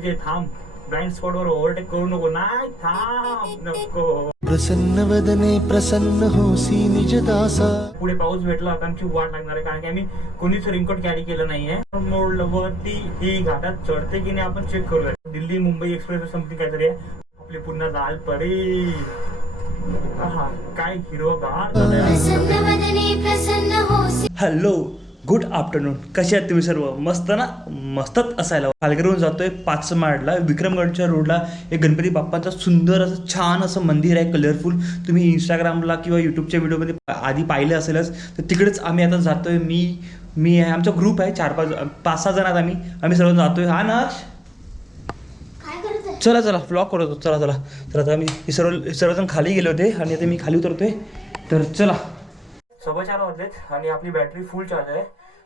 पाहिजे थांब. Blind spot वर ओव्हरटेक करू नको. नाही थांब नको. प्रसन्न वदने प्रसन्न होसी निज दासा. पुढे पाऊस भेटला आता आमची वाट लागणार आहे. कारण की आम्ही कोणीच रेनकोट कॅरी केलं नाहीये मोडवरती ही घाटात चढते की नाही आपण चेक करूया. दिल्ली मुंबई एक्सप्रेस समथिंग काहीतरी आहे. आपली पुन्हा लाल परी आहा, काय हिरवगार. प्रसन्न वदने प्रसन्न होसी. हॅलो गुड आफ्टरनून कसे आहात तुम्ही सर्व? मस्त ना मस्तच असायला पालघरहून जातोय पाच माडला विक्रमगडच्या रोडला. एक गणपती बाप्पाचं सुंदर असं छान असं मंदिर आहे कलरफुल तुम्ही इंस्टाग्रामला किंवा यूट्यूबच्या व्हिडिओमध्ये आधी पाहिलं असेलच तर तिकडेच आम्ही आता जातोय. मी मी आहे आमचा ग्रुप आहे चार पाच पाच सहा जण आहेत आम्ही. आम्ही सर्व जातोय. हा ना? काय करत आहे? चला चला ब्लॉक करतो चला चला. तर आता आम्ही हे सर्व सर्वजण खाली गेले होते आणि आता मी खाली उतरतोय. तर चला. सव्वा चार वाजलेत आणि आपली बॅटरी फुल चार्ज आहे.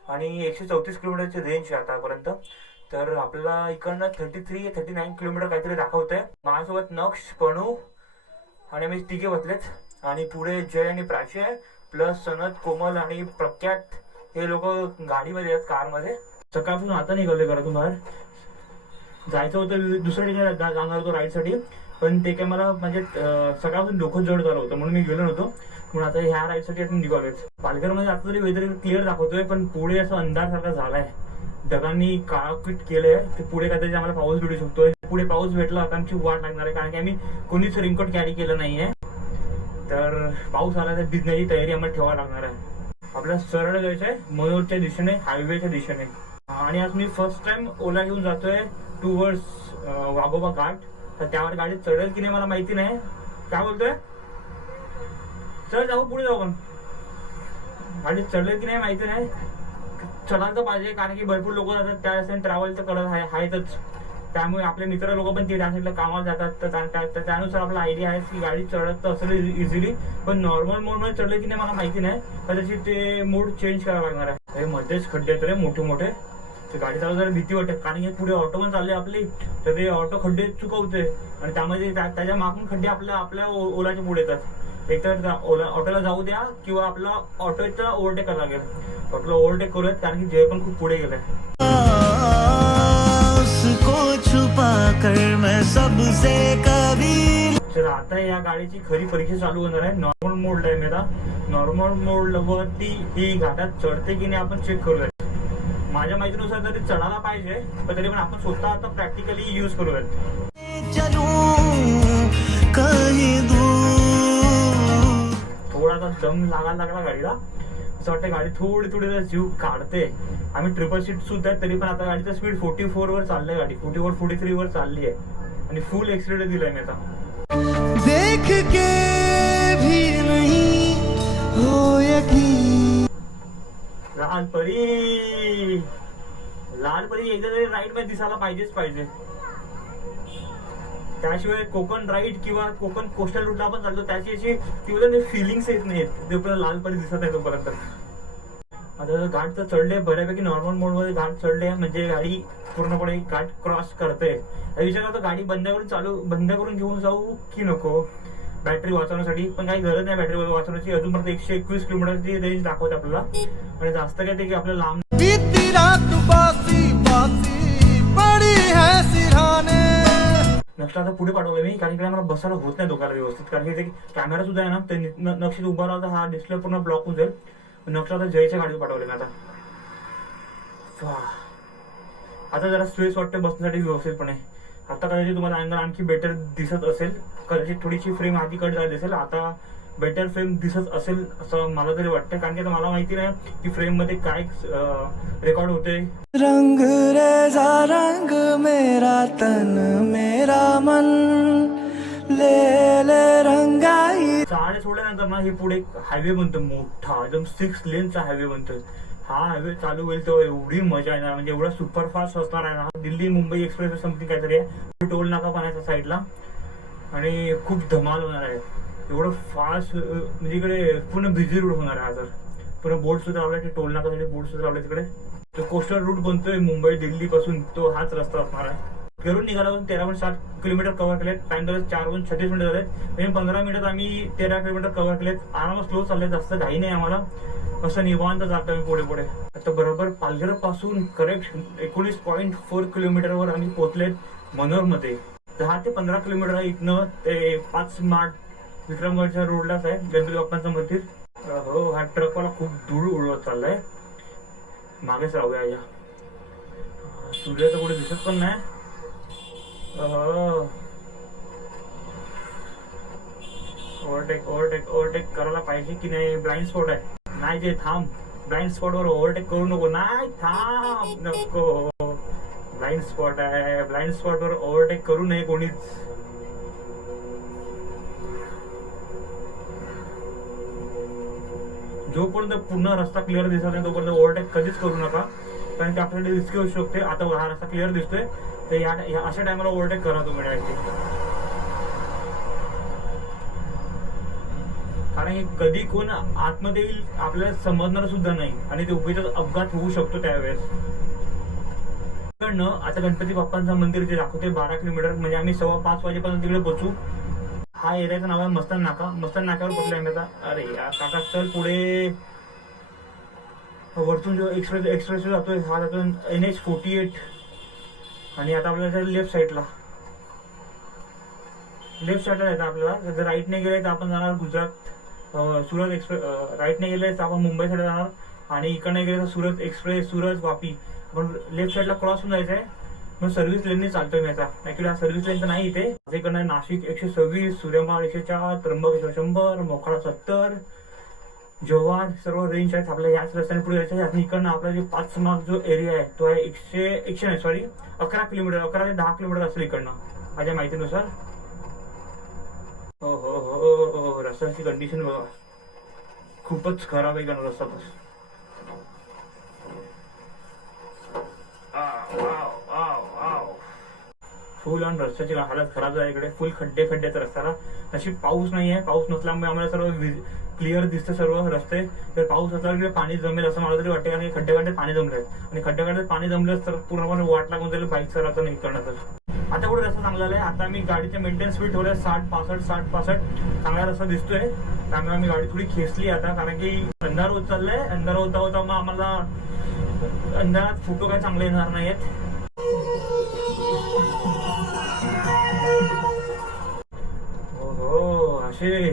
आणि एकशे चौतीस किलोमीटरची रेंज आहे आतापर्यंत. तर आपल्याला इकडनं thirty three thirty nine kilometre काहीतरी दाखवतंय. माझ्यासोबत नक्ष पणू आणि आम्ही तिघे बसलेत. आणि पुढे जय आणि प्राची आहे प्लस सनत कोमल आणि प्रख्यात हे लोक गाडीमध्ये आहेत कारमध्ये. सकाळपासून आता निघाले घरातून बाहेर. जायचं होतं दुसऱ्या ठिकाणी जाणार होतो राईडसाठी पण ते काय मला म्हणजे सकाळपासून डोकं जड झालं होतं म्हणून मी गेलो नव्हतो. म्हणून आता ह्या राईडसाठी आपण निघालोय. पालघरमध्ये आता तरी वेदर क्लिअर दाखवतोय पण पुढे असं अंधार सारखा झालाय. ढगांनी काळापीट केलंय ते पुढे काहीतरी आम्हाला पाऊस भेटू शकतोय. पुढे पाऊस भेटला आता आमची वाट लागणार आहे कारण की आम्ही कोणीच रेनकोट कॅरी केलं नाहीये. तर पाऊस आला तर भिजण्याची तयारी आम्हाला ठेवावी लागणार आहे. आपल्याला सरळ जायचंय मनोरच्या दिशेने हायवेच्या दिशेने. आणि आज मी फर्स्ट टाइम ओला घेऊन जातोय टू वाघोबा घाट. तर त्यावर गाडी चढेल की नाही मला माहिती नाही. काय बोलतोय? चल जाऊ पुढे जाऊ आपण गाडी चढेल की नाही माहिती नाही. चढायचं तर पाहिजे कारण की भरपूर लोक जातात. त्या रस्त्याने ट्रॅव्हल तर करत आहे आहेतच. त्यामुळे आपले मित्र लोक पण ते त्या साईडला कामावर जातात. तर त्यानुसार आपला आयडिया आहे की गाडी चढत तर असेल इझिली पण नॉर्मल मोडमध्ये चढलं की नाही मला माहिती नाही. कदाचित ते मूड चेंज करावं लागणार आहे. मध्येच खड्डे तर मोठे मोठे ते गाडी चालू जरा भीती वाटते. कारण की पुढे ऑटो पण चालले आपली तर ते ऑटो खड्डे चुकवते. आणि त्यामध्ये त्या- त्याच्या मागून खड्डे आपल्या आपल्या ओलाच्या पुढे येतात. एकतर ओला ऑटोला जाऊ द्या किंवा आपला ऑटोचा ओव्हरटेक करावा लागेल. ऑटोला ओव्हरटेक करूयात कारण की जय पण खूप पुढे गेलाय. तर आता या गाडीची खरी परीक्षा चालू होणार आहे. नॉर्मल मोड आहे मी आता नॉर्मल मोड वरती ही घाटात चढते की नाही आपण चेक करूयात. माझ्या माहितीनुसार तरी चढायला पाहिजे पण तरी पण आपण स्वतः आता प्रॅक्टिकली युज करूयात. चलूं थोडासा दम लागायला लागला गाडीला. असं वाटतं गाडी थोडी थोडी जीव काढते. आम्ही ट्रिपल सीट सुद्धा आहे तरी पण आता गाडीचा स्पीड फोर्टी फोर वर आहे गाडी. फोर्टी फोर फोर्टी थ्री वर चालली आहे आणि फुल एक्सिडेंट दिलाय मी आता. देख के भी नहीं हो यकीन। लाल परी एकदा तरी राईडमध्ये दिसायला पाहिजेच पाहिजे. त्याशिवाय कोकण राईड किंवा कोकण कोस्टल रूटला आपण चालतो त्याची अशी ती फिलिंग्स येत नाहीत. जोपर्यंत लाल दिसत आहे तोपर्यंत. आता घाट तर चढले बऱ्यापैकी नॉर्मल मोडमध्ये घाट चढले म्हणजे गाडी पूर्णपणे घाट क्रॉस करते. विचार करतो गाडी बंद करून चालू बंद करून घेऊन जाऊ की नको? बॅटरी वाचवण्यासाठी. पण काही गरज नाही बॅटरी वाचवण्याची. अजूनपर्यंत एकशे एकवीस किलोमीटरची रेंज दाखवते आपल्याला. आणि जास्त काय ते की आपल्याला लांब नक्षला आता पुढे पाठवलं मी कारण की मला बसायला होत नाही दोघाला व्यवस्थित. कारण की ते कॅमेरा सुद्धा आहे ना ते नक्षीत उभा राहता हा डिस्प्ले पूर्ण ब्लॉक होऊन जाईल. नक्षला आता जयच्या गाडीवर पाठवले मी आता. आता जरा स्पेस वाटते बसण्यासाठी व्यवस्थितपणे. आता कदाचित तुम्हाला अँगल आणखी बेटर दिसत असेल. कदाचित थोडीशी फ्रेम आधी कट झाली असेल. आता बेटर फ्रेम दिसत असेल असं मला तरी वाटतं. कारण की आता मला माहिती नाही की फ्रेममध्ये काय रेकॉर्ड होते रंग रेजा रंग मेरा तन मेरा मन. ले ले रंगाई. चाळे सोडल्यानंतर ना हे पुढे हायवे बनतो मोठा एकदम सिक्स लेनचा हायवे बनतो. हा हायवे चालू होईल तेव्हा एवढी मजा येणार. म्हणजे एवढा सुपरफास्ट असणार आहे ना. दिल्ली मुंबई एक्सप्रेस समथिंग काहीतरी आहे. टोल नाका पण आहे साईडला आणि खूप धमाल होणार आहे. एवढं फास्ट म्हणजे इकडे पूर्ण बिझी रूट होणार आहे हा तर पूर्ण बोट सुद्धा लावलाय ते टोल नाकासाठी बोट म्हणजे सुद्धा लावलाय तिकडे. तो कोस्टल रूट बनतोय मुंबई दिल्ली पासून. तो हाच रस्ता असणार आहे. घरून निघाला तेरा पॉईंट सात किलोमीटर कव्हर केलेत. टाइम झालं चार पॉईंट छत्तीस मिनिटं झाले म्हणजे पंधरा मिनिटात आम्ही तेरा किलोमीटर कव्हर केलेत. आरामात स्लो चालले. जास्त घाई नाही आम्हाला. असं निवांत जातो मी पुढे पुढे. आता बरोबर पालघरपासून करेक्ट एकोणीस पॉईंट फोर किलोमीटरवर आम्ही पोहोचलेत मनोरमध्ये. दहा ते पंधरा किलोमीटर इथनं ते पाच मार्ट विक्रमगडच्या रोडलाच आहे गणपती बाप्पांचं मंदिर. हो हा ट्रकवाला खूप धूळ उडवत चाललाय. मागेच राहूया या. सूर्य तर कुठे दिसत पण नाही. ओव्हरटेक ओव्हरटेक ओव्हरटेक करायला पाहिजे की नाही? ब्लाइंड स्पॉट आहे. नाही जे थांब. ब्लाइंड स्पॉट वर ओव्हरटेक करू नको. नाही थांब नको. ब्लाइंड स्पॉट आहे. ब्लाइंड स्पॉट वर ओव्हरटेक करू नये कोणीच. जोपर्यंत पूर्ण रस्ता क्लिअर दिसत नाही तोपर्यंत ओव्हरटेक कधीच करू नका. कारण की आपल्याकडे रिस्क होऊ शकते. आता हा रस्ता क्लिअर दिसतोय. तर या अशा टायमाला ओव्हरटेक करा तुम्ही डायरेक्ट आणि कधी कोण आतमध्ये येईल आपल्याला समजणार सुद्धा नाही. आणि ते उभीच अपघात होऊ शकतो त्यावेळेस. तिकडनं आता गणपती बाप्पांचं मंदिर जे दाखवते बारा किलोमीटर म्हणजे आम्ही सव्वा पाच वाजेपर्यंत तिकडे पोहोचू. हा एरियाचं नाव आहे मस्तान नाका मस्तान नाक्यावर पोहोचले आम्ही आता अरे या काका चल पुढे. वरतून जो एक्सप्रेस एक्सप्रेस जातोय हा जातो एन एच फोर्टी एट आणि आता आपल्याला लेफ्ट साईडला लेफ्ट साईडला जायचं आपल्याला. जर राईटने गेले तर आपण जाणार गुजरात. सुरत एक्सप्रेस राईटने गेले तर आपण मुंबई साईडला जाणार. आणि इकडनं गेले तर सुरत एक्सप्रेस सुरत वापी. आपण लेफ्ट साईडला क्रॉस होऊन जायचंय. मग सर्व्हिस लेनने चालतोय मी आता. ऍक्च्युली हा सर्व्हिस लेन तर नाही इथे. इकडनं नाशिक एकशे सव्वीस सूर्यमाळ एकशे चार त्र्यंबकेश्वर शंभर मोखाडा सत्तर जव्हार सर्व रेंज आहेत आपल्या याच रस्त्याने पुढे जायचं. आहे आणि इकडनं आपला जे पाच मार्क जो एरिया आहे तो आहे एकशे एकशे नाही सॉरी अकरा किलोमीटर अकरा ते दहा किलोमीटर असेल इकडनं. माझ्या माहितीनुसार. हो हो हो हो, हो, हो रस्त्याची कंडिशन बघा. खूपच खराब आहे कारण रस्ता तस? फुल आणि रस्त्याची हालत खराब आहे इकडे. फुल खड्डे खड्डे तर रस्त्याला. तशी पाऊस नाही आहे. पाऊस नसल्यामुळे आम्हाला सर्व क्लिअर दिसतं सर्व रस्ते. तर पाऊस असल्यावर इकडे पाणी जमेल असं मला तरी वाटतं. कारण खड्डे खड्डे पाणी जमले आणि खड्डे खड्डे पाणी जमलं तर पूर्णपणे वाट लागून जाईल. बाईक सराचं नाही करणार आता कुठे रस्ता चांगला आहे आता मी गाडीचे मेंटेनन्स स्पीड ठेवले साठ पासष्ट साठ पासष्ट. चांगला रस्ता दिसतोय. त्यामुळे आम्ही गाडी थोडी खेचली आता. कारण की अंधार होत चाललंय. अंधार होता होता मग आम्हाला अंधारात फोटो काय चांगले येणार नाहीत हो असे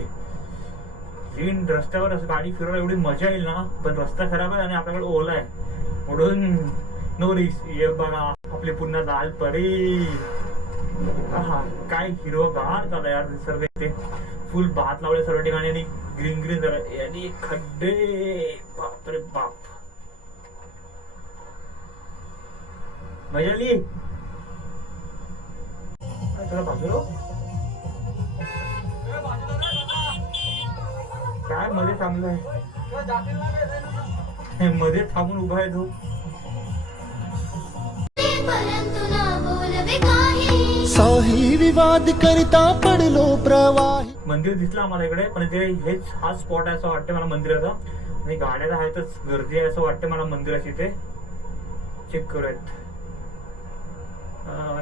ग्रीन रस्त्यावर असं गाडी फिरवायला एवढी मजा येईल ना? पण रस्ता खराब आहे आणि आपल्याकडे ओला आहे. म्हणून नो रिक्स ये बघा आपली पुन्हा लाल परी आहा, काय हिरवगार झाला यार निसर्ग इथे. फुल भात लावले सर्व ठिकाणी आणि ग्रीन ग्रीन जरा आणि खड्डे. बापरे बाप. मजा आली काय चला बाजूला काय मध्ये थांबलायमध्ये थांबून उभा आहे तो. परंतु ना बोलवे काही साही विवाद करता पडलो प्रवाही. मंदिर दिसलं आम्हाला इकडे पण ते हेच हा स्पॉट आहे असं वाटतं मला मंदिराचा. आणि गाड्या तर आहेतच गर्दी आहे असं वाटतं मला मंदिराची इथे. चेक करूयात.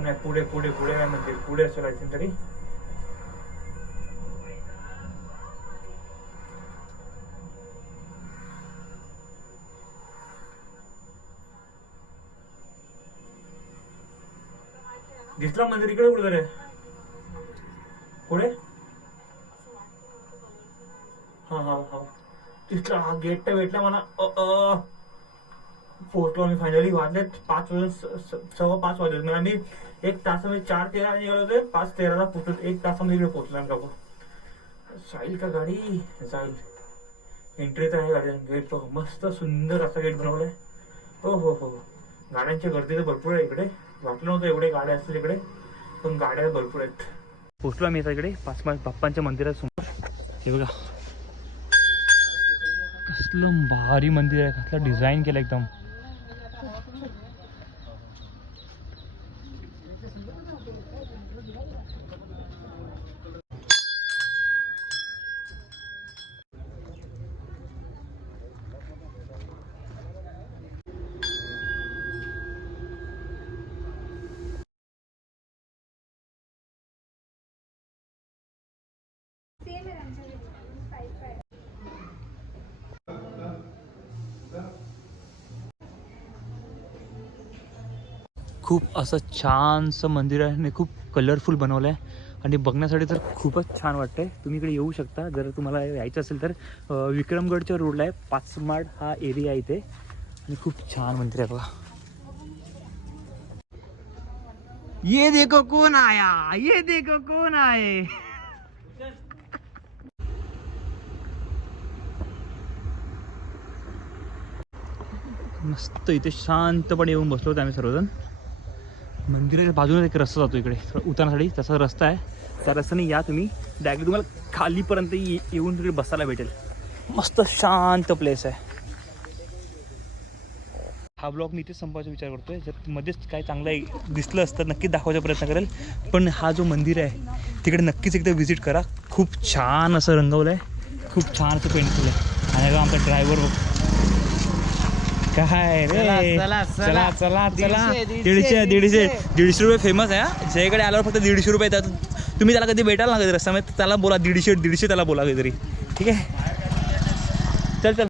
नाही पुढे पुढे पुढे आहे मंदिर. पुढे असं आय तरी. दिसला मंदिर म्हणजे इकडे कुठे रे कुठे हा हा हा. तिथला हा गेट तर भेटला मला. पोहोचलो आम्ही फायनली वाजले पाच वाजून स- स- सव्वा पाच वाजले म्हणजे आम्ही एक तासामध्ये चार तेरा निघालो होते. पाच तेराला पोहोचलो. एक तासामध्ये इकडे पोहोचलो आम्ही जाईल का गाडी? जाईल. एंट्री तर आहे गाडी गेट बघ. मस्त सुंदर असा गेट बनवलाय. हो हो हो. गाड्यांची गर्दी तर भरपूर आहे इकडे. वाटलं नव्हतं एवढे गाड्या असतील इकडे पण गाड्या भरपूर आहेत. पोचलो आम्ही आता इकडे पाच पाच बाप्पांच्या मंदिरासमोर हे बघा. कसलं भारी मंदिर आहे कसलं डिझाईन केलं एकदम. खूप असं छानसं मंदिर आहे आणि खूप कलरफुल बनवलं आहे आणि बघण्यासाठी तर खूपच छान वाटतंय. तुम्ही इकडे येऊ शकता. जर तुम्हाला यायचं असेल तर विक्रमगडच्या रोडला आहे. पाचमाड हा एरिया आहे इथे. आणि खूप छान मंदिर आहे बघा. ये देखो कोण आया? ये देखो कोण आहे? मस्त इथे शांतपणे येऊन बसलो होतो आम्ही सर्वजण. मंदिराच्या बाजूला एक रस्ता जातो इकडे. उतरण्यासाठी तसा रस्ता आहे. त्या रस्त्याने या तुम्ही. डायरेक्ट तुम्हाला खालीपर्यंत ये- येऊन तिकडे बसायला भेटेल. मस्त शांत प्लेस आहे. हा ब्लॉग मी इथेच संपवायचा विचार करतोय. जर मध्येच काय चांगलं दिसलं असतं नक्कीच दाखवायचा प्रयत्न करेल. पण हा जो मंदिर आहे तिकडे नक्कीच एकदा व्हिजिट करा. खूप छान असं रंगवलं आहे खूप छान असं पेंट केलं आहे आणि आमचा ड्रायव्हर काय रे? चला, चला, चला. चला चला दीडशे, दीडशे दीडशे, दीडशे. दीडशे. रुपये फेमस आहे हा. जयकडे आल्यावर फक्त दीडशे रुपये येतात. तुम्ही त्याला कधी भेटाल ना कधी रस्त्यामध्ये. त्याला बोला दीडशे दीडशे त्याला बोला काहीतरी ठीक आहे? चल चल.